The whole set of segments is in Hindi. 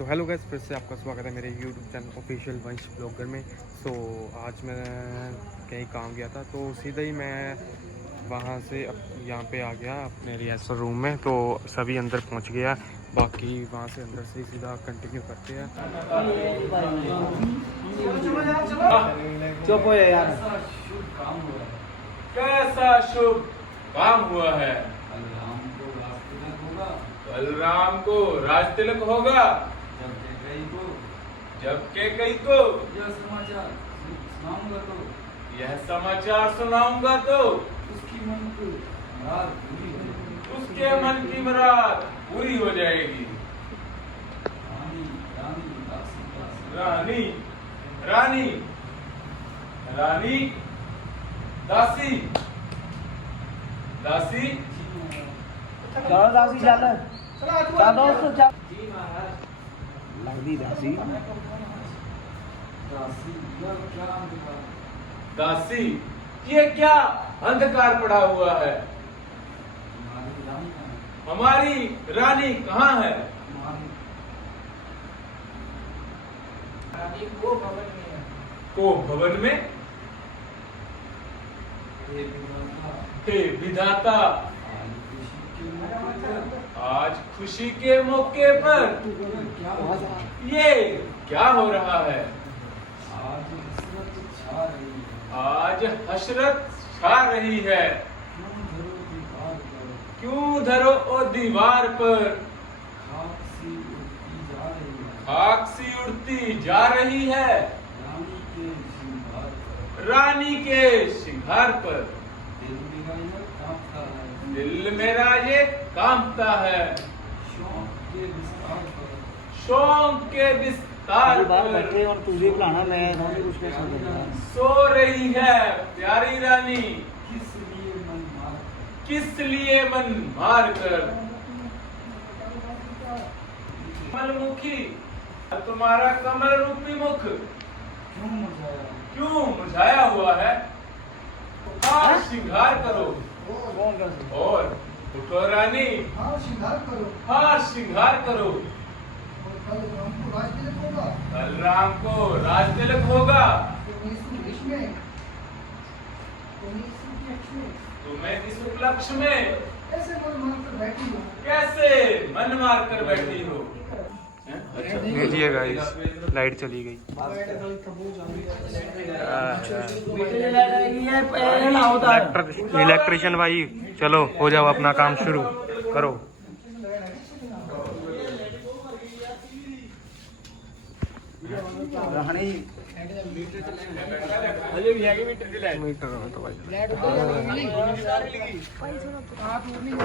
सो हेलो गाइस, फिर से आपका स्वागत है मेरे यूट्यूब चैनल ऑफिशियल वंश ब्लॉगर में। सो आज मैं कहीं काम गया था, तो सीधा ही मैं वहाँ से यहाँ पे आ गया अपने रिहर्सल रूम में। तो सभी अंदर पहुँच गया, बाकी वहाँ से अंदर से सीधा कंटिन्यू करते हैं। चुप हो यार। कैसा शुभ काम हुआ है? बलराम को राज तिलक होगा। जब के कई को यह समाचार सुनाऊंगा तो उसके मन की मुराद पूरी हो जाएगी। रानी रानी रानी दासी दासी चलो दासी चल चलो तो चल लगदी दासी दासी, ये क्या अंधकार पड़ा हुआ है? हमारी रानी कहाँ है? रानी को भवन में है। को भवन में? हे विधाता, आज खुशी के मौके पर ये क्या हो रहा है? आज हसरत छा रही है। क्यों धरो ओ दीवार पर खाक सी उड़ती जा रही है? रानी के श्रृंगार पर दिल मेरा ये कांपता है। शौक के विस्तार पर बैठे और तू भी बुलाना, मैं कुछ नहीं समझ। सो रही है प्यारी रानी, किस लिए मन मार कर। कमलमुखी, तुम्हारा कमल रूपी मुख क्यों मुरझाया हुआ है? हाँ, श्रृंगार करो और उठो रानी। हाँ, श्रृंगार करो। हाँ, श्रृंगार करो। कल राम को राज तिलक होगा। तुम्हें इस उपलक्ष्य में कैसे मन मार कर बैठी हो? देखिए गाइस, लाइट चली गई। इलेक्ट्रिशियन भाई, चलो हो जाओ, अपना काम शुरू करो।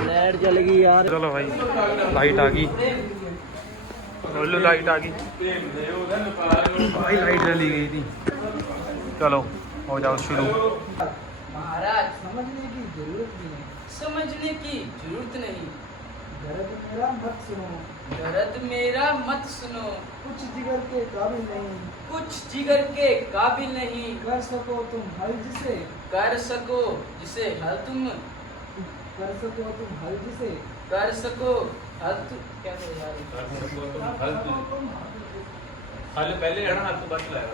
लाइट चल गई यार। चलो भाई, लाइट आ गई। बोलो, लाइट आ गई भाई, लाइट चली गई थी। चलो हो जाओ शुरू। महाराज, समझने की जरूरत नहीं। समझने की जरूरत नहीं। दर्द मेरा मत सुनो। दर्द मेरा मत सुनो। कुछ जिगर के काबिल नहीं। कुछ जिगर के काबिल नहीं। कर सको तुम हल जिसे। कर सको जिसे हल तुम। कर सको तुम हल जिसे। कर सको हल तुम। क्या हल पहले है ना, हल तो बाद में लाएगा।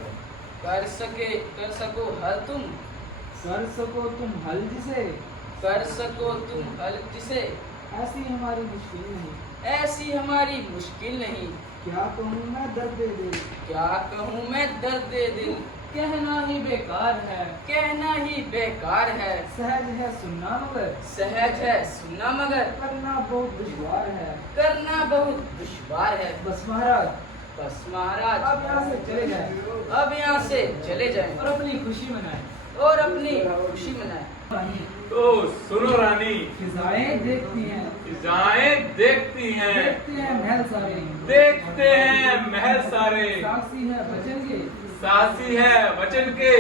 कर सको हल तुम। कर सको तुम हल जिसे। कर सको तुम हल जिसे। ऐसी हमारी मुश्किल नहीं। ऐसी हमारी मुश्किल नहीं। क्या कहूँ मैं दर्द दिल। क्या कहूँ मैं दर्द दिल। कहना ही बेकार है। कहना ही बेकार है। सहज है सुनना मगर। सहज है सुनना मगर। करना बहुत दुश्वार है। करना बहुत दुश्वार है। बस महाराज, बस महाराज, अब यहाँ से चले जाएं। अब यहाँ से चले जाएं और अपनी खुशी मनाएं। और अपनी खुशी मनाएं। तो सुनो रानी, फिजाएं देखती हैं। फिजाएं देखती हैं। देखते हैं महल सारे। देखते हैं महल सारे। सासी है वचन के। सासी है वचन के।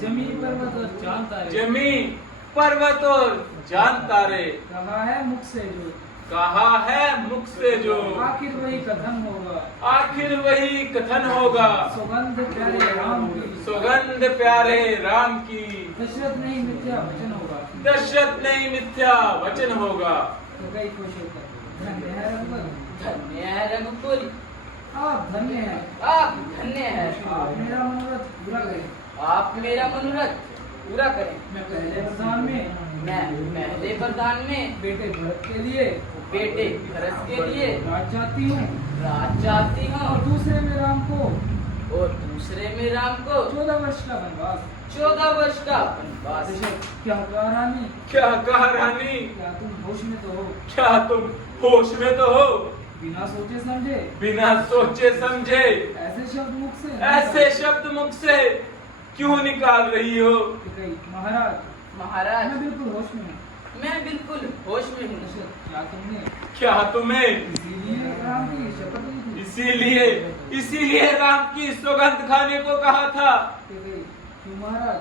जमी पर्वत और चांद तारे। जमी पर्वत और चांद तारे। कहा है मुख से जो। कहा है मुख से जो। आखिर वही कथन होगा। आखिर वही कथन होगा। सुगंध प्यारे राम की। सुगंध प्यारे राम की। दशरथ नहीं मिथ्या वचन होगा। दशरथ नहीं मिथ्या वचन होगा। तो गई खुश होकर धन्य है रघुकुल। धन्य है रघुकुल। आप धन्य हैं। आप धन्य हैं। आप मेरा मनोरथ पूरा करें। आप मेरा मनोरथ पूरा करें। मैं पहले वरदान में बेटे भरत के लिए राज जाती हूँ और दूसरे में राम को 14 वर्ष का वनवास। क्या कहा रानी? क्या कहा रानी? क्या तुम होश में तो हो? क्या तुम होश में तो हो? बिना सोचे समझे ऐसे शब्द मुख से क्यों निकाल रही हो? महाराज मैं बिल्कुल होश में हूँ। क्या तुम्हें इसीलिए राम की सौगंध खाने को कहा था? क्यों महाराज?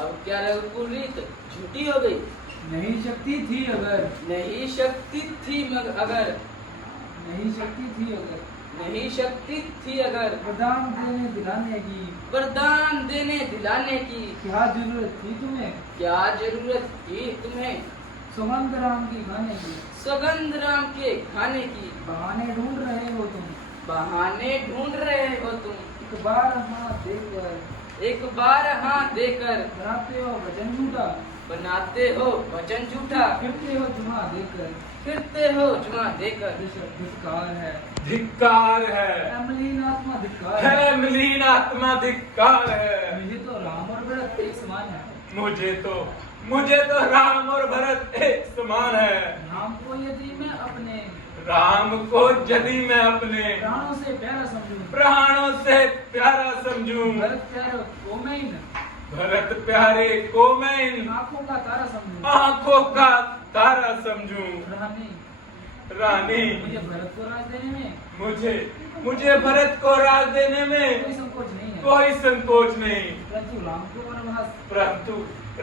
अब क्या रघुकुल रीत झूठी हो गई? नहीं शक्ति थी अगर वरदान देने दिलाने की क्या जरूरत थी तुम्हें? सुगंध राम के खाने की बहाने ढूंढ रहे हो तुम। एक बार हाँ देकर बनाते हो वचन झूठा फिरते हो जुआ देकर धिक्कार है। मलिन आत्मा धिक्कार है मलिन आत्मा धिक्कार है। मुझे तो राम और भरत एक समान है। मुझे तो राम और भरत एक समान है। राम को यदि मैं अपने प्राणों से प्यारा समझूं भरत प्यारे को मैं इन आँखों का तारा समझूं। रानी मुझे भरत को राज देने में कोई संकोच नहीं। परंतु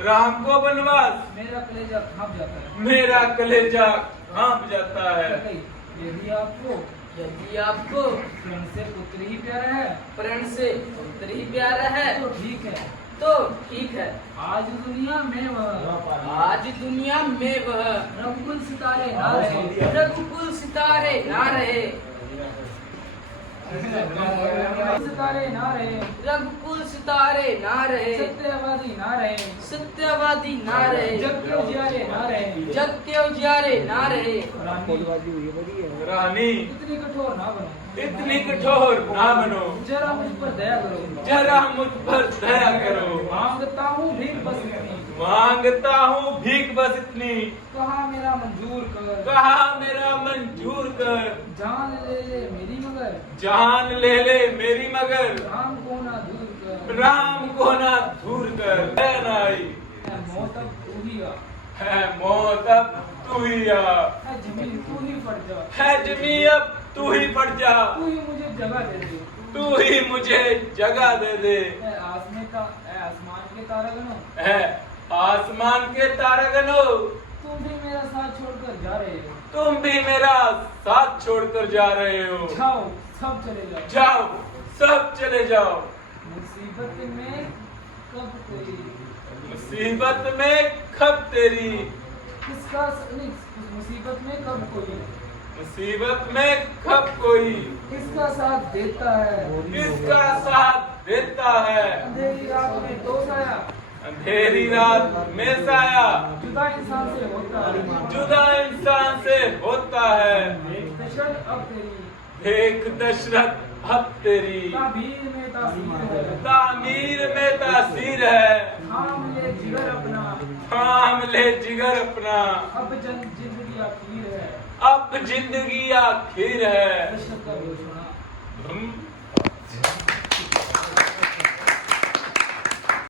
राम को वनवास मेरा कलेजा कांप जाता है। यदि आपको प्रण से पुत्र ही प्यारा है तो ठीक है। आज दुनिया में वह रघुकुल सितारे ना रहे रघुकुल सितारे ना रहे सत्यवादी ना रहे जग के उजियारे ना रहे। रानी इतनी कठोर ना बनो। जरा मुझ पर दया करो। मांगता हूँ भीख बस इतनी। कहा मेरा मंजूर कर। जान ले ले मेरी मगर राम को ना दूर कर। मौत अब तू ही आ। जमीन तू ही पड़ जा। तू ही पड़ जा। तू ही मुझे जगह दे दे। आसमान के तारागणों तुम भी मेरा साथ छोड़कर जा रहे हो। जाओ सब चले जाओ। मुसीबत में कब तेरी मुसीबत में कब कोई किसका साथ देता है। अंधेरी रात में साया जुदा इंसान से होता है। देख दशरथ अब तेरी तामीर में तासीर है। थाम ले जिगर अपना। अब जिंदगी आखिर है।